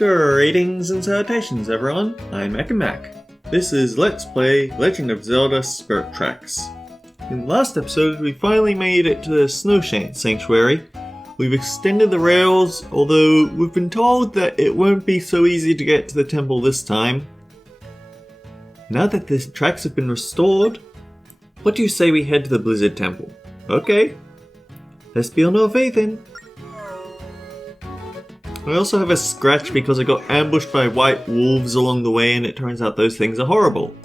Greetings and salutations everyone, I'm Ekamac. This is Let's Play Legend of Zelda Spirit Tracks. In the last episode we finally made it to the Snow Sanctuary. We've extended the rails, although we've been told that it won't be so easy to get to the temple this time. Now that the tracks have been restored, what do you say we head to the Blizzard Temple? Okay, let's be on our way then. I also have a scratch because I got ambushed by white wolves along the way and it turns out those things are horrible.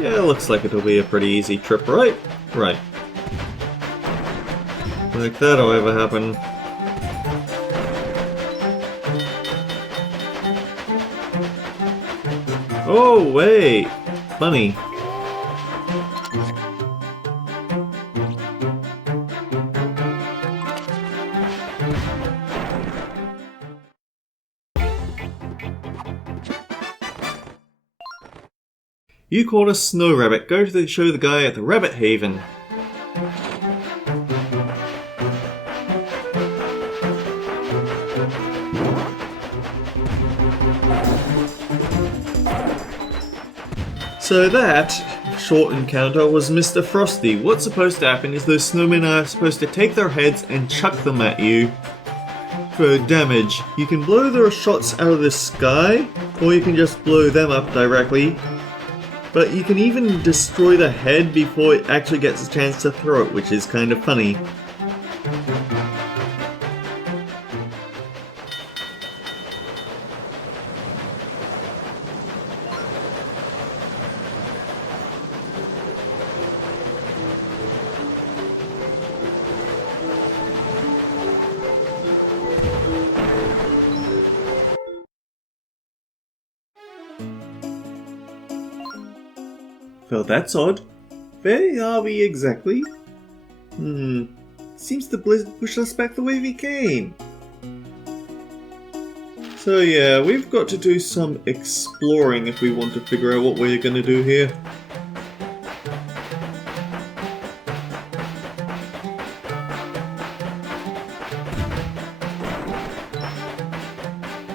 Yeah, looks like it'll be a pretty easy trip, right? Right. Like that'll ever happen. Oh, wait! Funny. You caught a snow rabbit. Go to show the guy at the Rabbit Haven. So that short encounter was Mr. Frosty. What's supposed to happen is those snowmen are supposed to take their heads and chuck them at you for damage. You can blow their shots out of the sky, or you can just blow them up directly. But you can even destroy the head before it actually gets a chance to throw it, which is kind of funny. Well, that's odd. Where are we exactly? Seems the blizzard pushed us back the way we came. So yeah, we've got to do some exploring if we want to figure out what we're going to do here.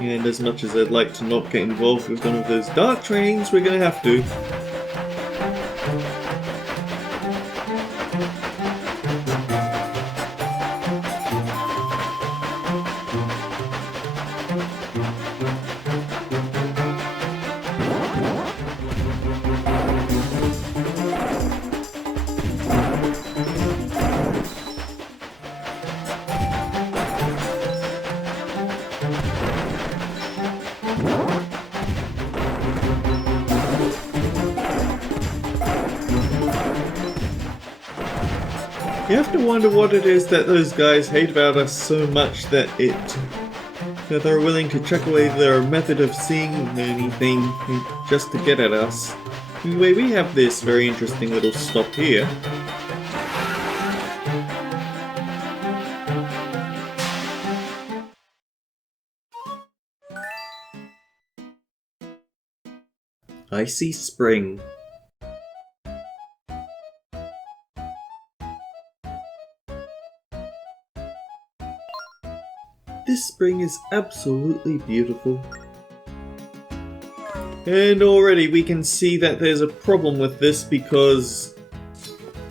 And as much as I'd like to not get involved with one of those dark trains, we're going to have to. You have to wonder what it is that those guys hate about us so much that they're willing to chuck away their method of seeing anything just to get at us. Anyway, we have this very interesting little stop here. Icy Spring. This spring is absolutely beautiful. And already we can see that there's a problem with this because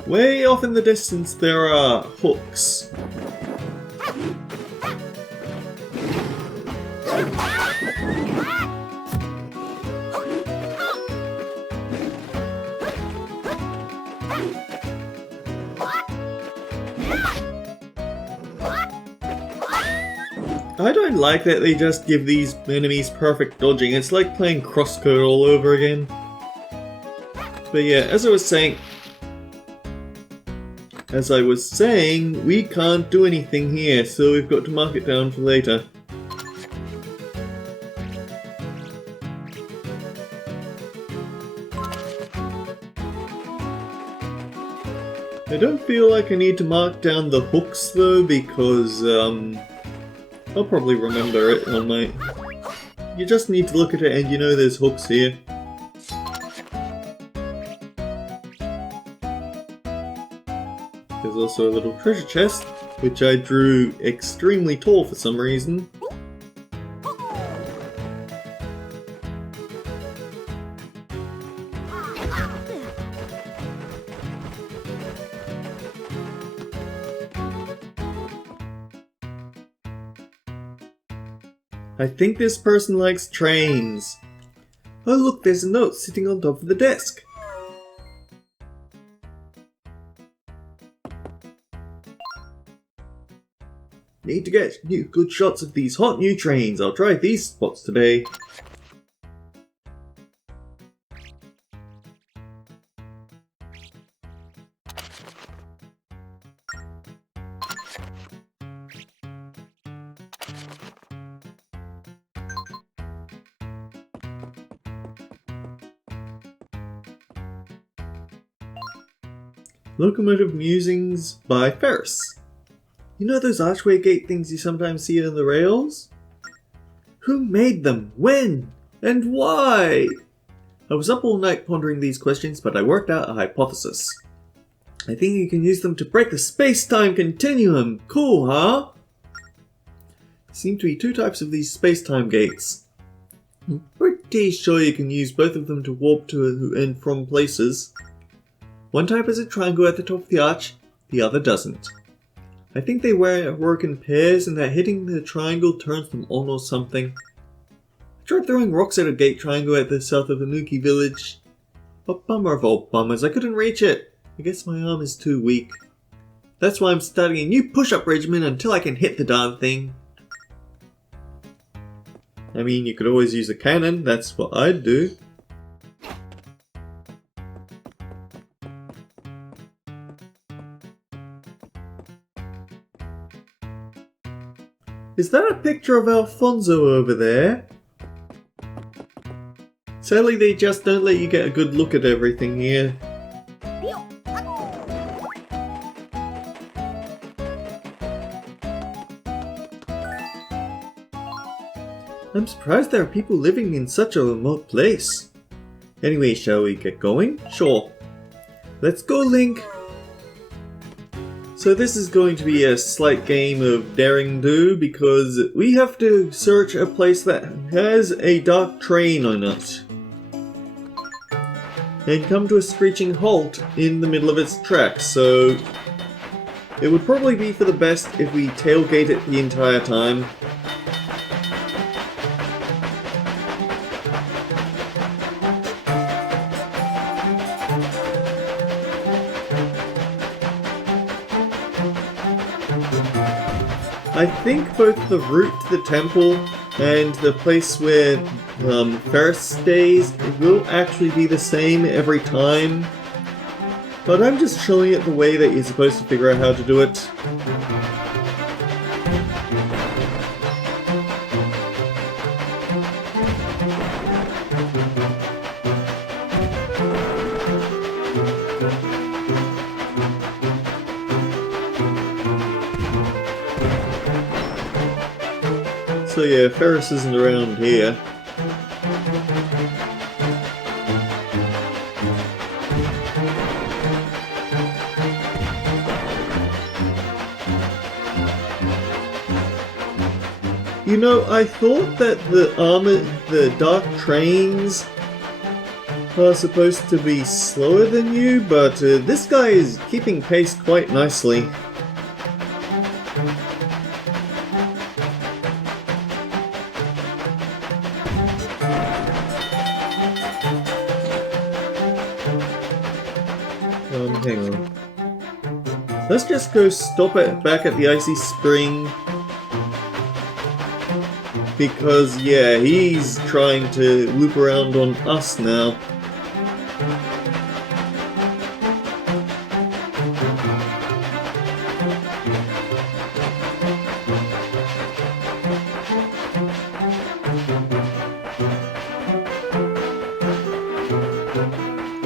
way off in the distance there are hooks. I don't like that they just give these enemies perfect dodging. It's like playing Crosscode all over again. But yeah, as I was saying, we can't do anything here, so we've got to mark it down for later. I don't feel like I need to mark down the hooks though, because I'll probably remember it on my... you just need to look at it and you know there's hooks here. There's also a little treasure chest, which I drew extremely tall for some reason. I think this person likes trains. Oh look, there's a note sitting on top of the desk. Need to get good shots of these hot new trains. I'll try these spots today. Locomotive Musings by Ferris. You know those archway gate things you sometimes see on the rails? Who made them? When? And why? I was up all night pondering these questions, but I worked out a hypothesis. I think you can use them to break the space-time continuum. Cool, huh? There seem to be two types of these space-time gates. I'm pretty sure you can use both of them to warp to and from places. One type has a triangle at the top of the arch, the other doesn't. I think they work in pairs and that hitting the triangle turns them on or something. I tried throwing rocks at a gate triangle at the south of Anuki village. But bummer of all bummers, I couldn't reach it. I guess my arm is too weak. That's why I'm starting a new push-up regimen until I can hit the darn thing. I mean, you could always use a cannon, that's what I'd do. Is that a picture of Alfonso over there? Sadly, they just don't let you get a good look at everything here. I'm surprised there are people living in such a remote place. Anyway, shall we get going? Sure. Let's go, Link! So this is going to be a slight game of daring do because we have to search a place that has a dark train on it. And come to a screeching halt in the middle of its tracks, so it would probably be for the best if we tailgate it the entire time. I think both the route to the temple and the place where Ferris stays will actually be the same every time. But I'm just showing it the way that you're supposed to figure out how to do it. So yeah, Ferris isn't around here. You know, I thought that the dark trains are supposed to be slower than you, but this guy is keeping pace quite nicely. Hang on. Let's just go stop it back at the icy spring. Because, yeah, he's trying to loop around on us now.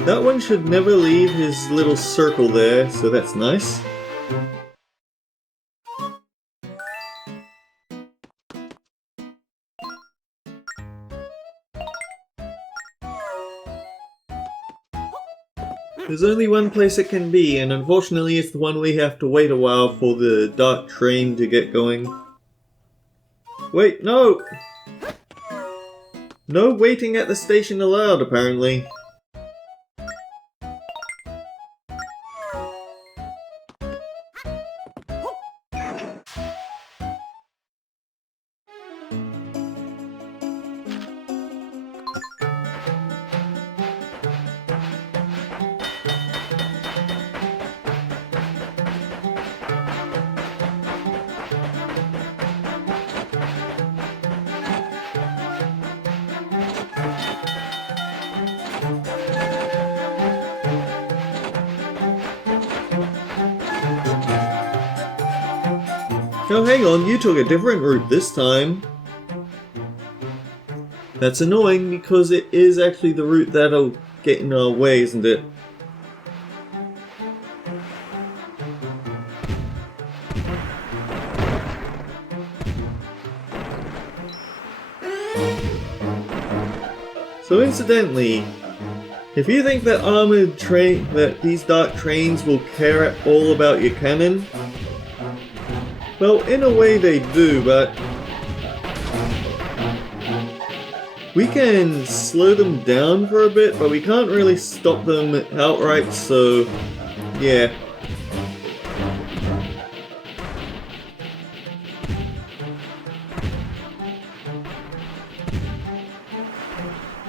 That one should never leave his little circle there, so that's nice. There's only one place it can be, and unfortunately it's the one we have to wait a while for the dark train to get going. Wait, no! No waiting at the station allowed, apparently. Oh, hang on, you took a different route this time. That's annoying because it is actually the route that'll get in our way, isn't it? So incidentally, if you think that that these dark trains will care all about your cannon, well, in a way they do, but we can slow them down for a bit, but we can't really stop them outright, so yeah.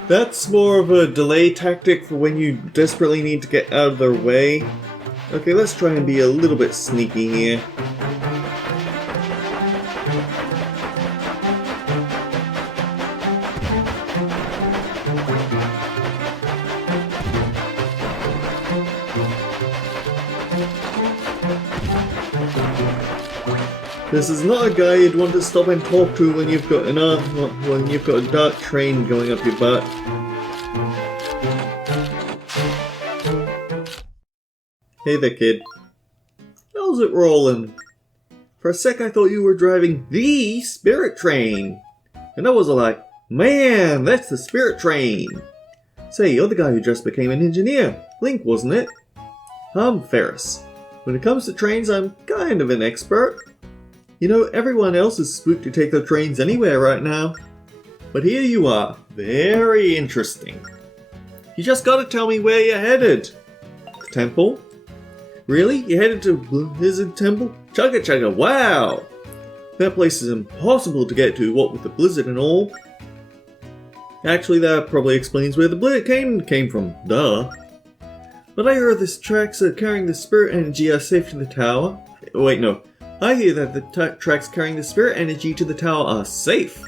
That's more of a delay tactic for when you desperately need to get out of their way. Okay, let's try and be a little bit sneaky here. This is not a guy you'd want to stop and talk to when you've got a dark train going up your butt. Hey there, kid. How's it rolling? For a sec I thought you were driving the Spirit Train. And I was like, man, that's the Spirit Train. Say, you're the guy who just became an engineer. Link, wasn't it? I'm Ferris. When it comes to trains, I'm kind of an expert. You know, everyone else is spooked to take their trains anywhere right now. But here you are. Very interesting. You just gotta tell me where you're headed. The temple? Really? You're headed to Blizzard Temple? Chugga chugga, wow! That place is impossible to get to, what with the blizzard and all. Actually, that probably explains where the blizzard came from, duh. But I heard the tracks carrying the spirit energy are safe to the tower. Wait, no. I hear that the tracks carrying the spirit energy to the tower are safe.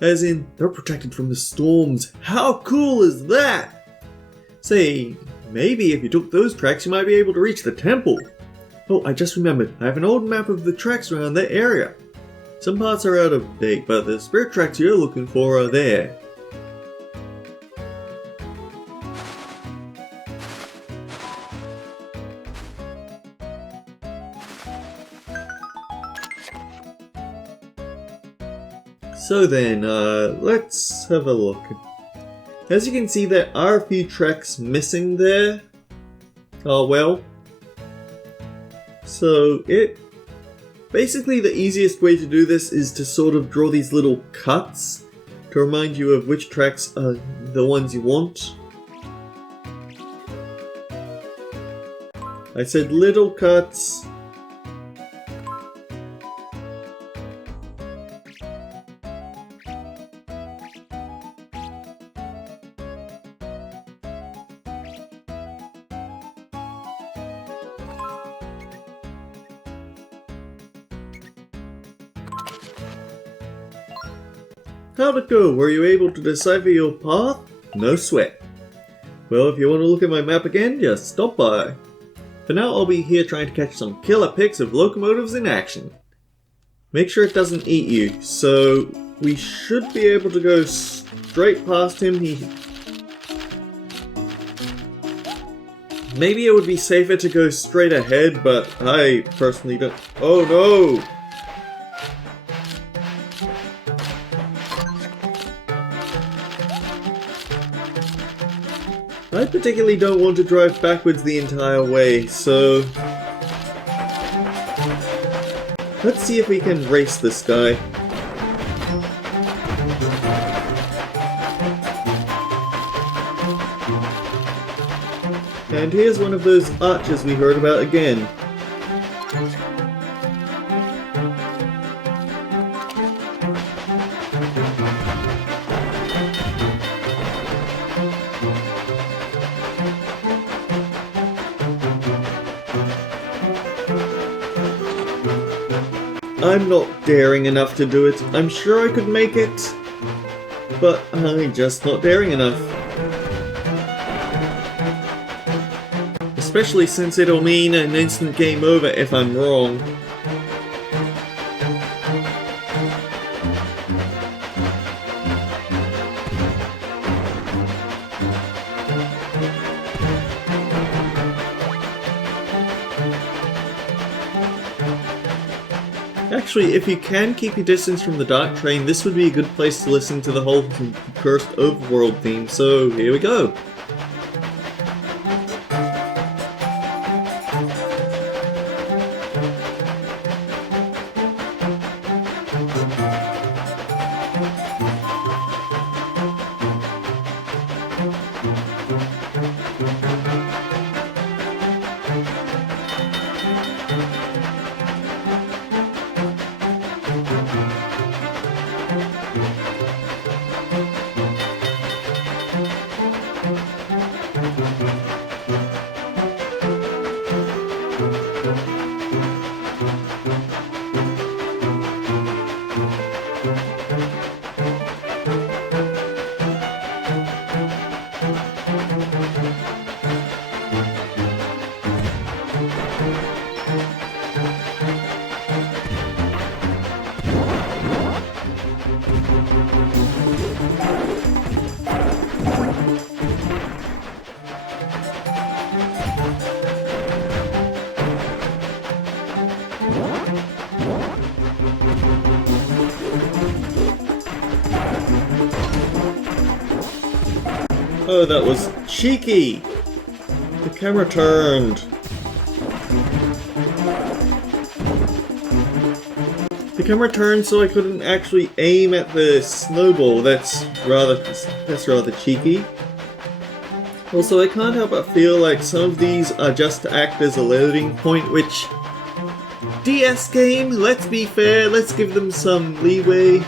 As in, they're protected from the storms. How cool is that? Say, maybe if you took those tracks you might be able to reach the temple. Oh, I just remembered. I have an old map of the tracks around that area. Some parts are out of date, but the spirit tracks you're looking for are there. So then, let's have a look. As you can see, there are a few tracks missing there. Oh well. So basically the easiest way to do this is to sort of draw these little cuts to remind you of which tracks are the ones you want. I said little cuts. How'd it go? Were you able to decipher your path? No sweat. Well, if you want to look at my map again, just stop by. For now, I'll be here trying to catch some killer pics of locomotives in action. Make sure it doesn't eat you, so we should be able to go straight past him. Maybe it would be safer to go straight ahead, but I personally don't. Oh no! I particularly don't want to drive backwards the entire way, so let's see if we can race this guy. And here's one of those arches we heard about again. I'm not daring enough to do it. I'm sure I could make it, but I'm just not daring enough. Especially since it'll mean an instant game over if I'm wrong. Actually, if you can keep your distance from the Dark Train, this would be a good place to listen to the whole Cursed Overworld theme, so here we go! Oh, that was cheeky! The camera turned. The camera turned so I couldn't actually aim at the snowball. That's rather cheeky. Also, I can't help but feel like some of these are just to act as a loading point, which... DS game, let's be fair, let's give them some leeway.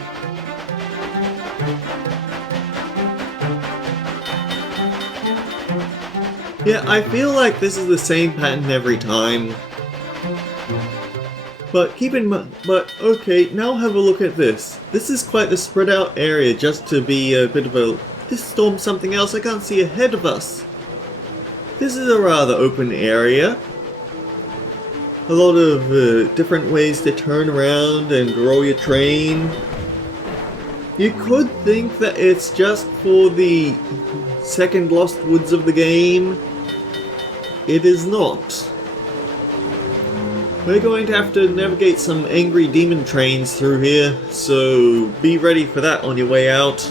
Yeah, I feel like this is the same pattern every time. But keep in mind, okay, now have a look at this. This is quite the spread out area just to be a bit of a... This storm's something else I can't see ahead of us. This is a rather open area. A lot of different ways to turn around and roll your train. You could think that it's just for the second Lost Woods of the game. It is not. We're going to have to navigate some angry demon trains through here, so be ready for that on your way out.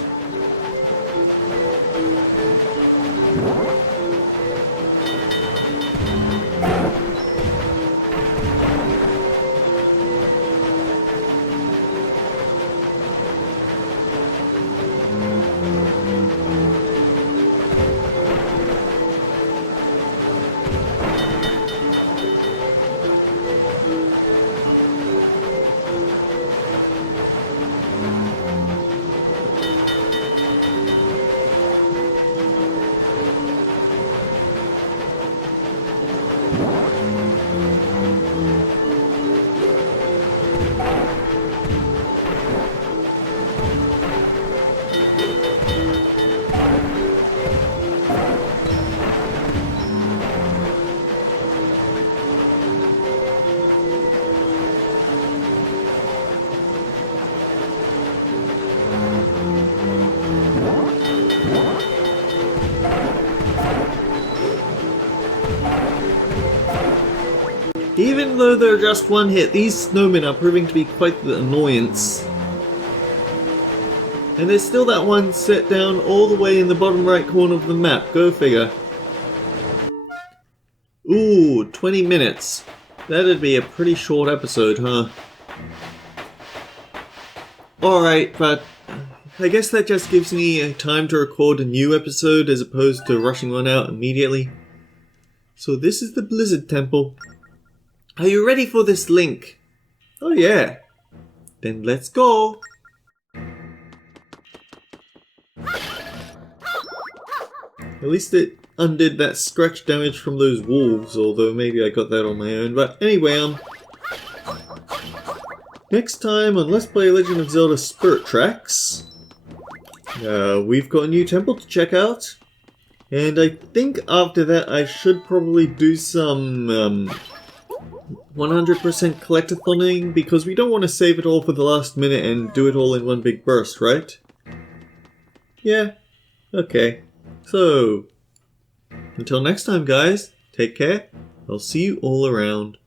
Even though they're just one hit, these snowmen are proving to be quite the annoyance. And there's still that one set down all the way in the bottom right corner of the map, go figure. Ooh, 20 minutes. That'd be a pretty short episode, huh? Alright, but I guess that just gives me time to record a new episode as opposed to rushing one out immediately. So this is the Blizzard Temple. Are you ready for this link? Oh yeah. Then let's go. At least it undid that scratch damage from those wolves, although maybe I got that on my own. But anyway, next time on Let's Play Legend of Zelda Spirit Tracks, we've got a new temple to check out. And I think after that I should probably do some 100% collectathoning, because we don't want to save it all for the last minute and do it all in one big burst, right? Yeah, okay. So, until next time guys, take care, I'll see you all around.